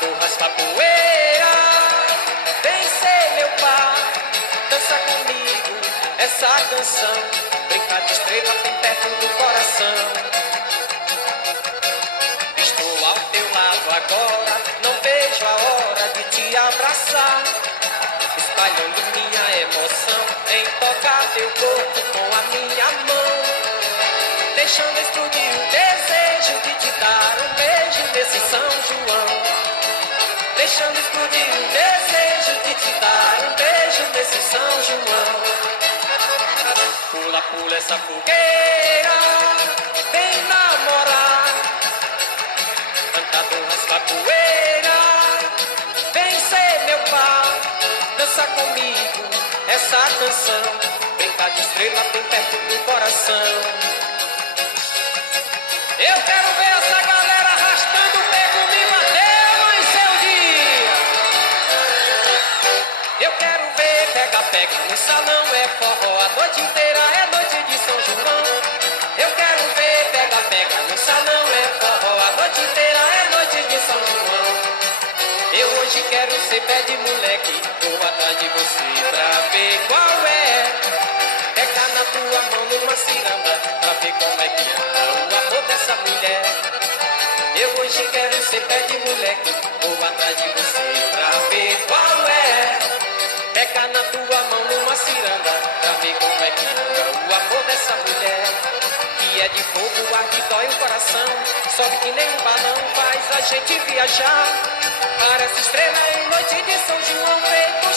Cantador raspa poeira, vem ser meu par, dança comigo essa canção, brincar de estrela bem perto do coração. Estou ao teu lado agora, não vejo a hora de te abraçar, espalhando minha emoção em tocar teu corpo com a minha mão, deixando explodir o desejo de te dar um beijo nesse São João, deixando explodir o desejo de te dar um beijo nesse São João. Pula, pula essa fogueira, vem namorar, cantador raspa poeira, vem ser meu par, dança comigo essa canção, brincar de estrela bem perto do coração. Eu quero ver essa galera arrastando o pé comigo até amanhecer o dia. Eu quero ver pega-pega no salão, é forró a noite inteira, é noite de São João. Eu quero ver pega-pega no salão, é forró a noite inteira, é noite de São João. Eu hoje quero ser pé de moleque, vou atrás de você pra ver qual é. Pega na tua mão numa ciranda, pra ver como é que anda o amor dessa mulher. Eu hoje quero ser pé de moleque, vou atrás de você pra ver qual é. Pega na tua mão numa ciranda, pra ver como é que anda o amor dessa mulher. Que é de fogo, arde, dói o coração, sobe que nem um balão, faz a gente viajar. Parece estrela em noite de São João, feito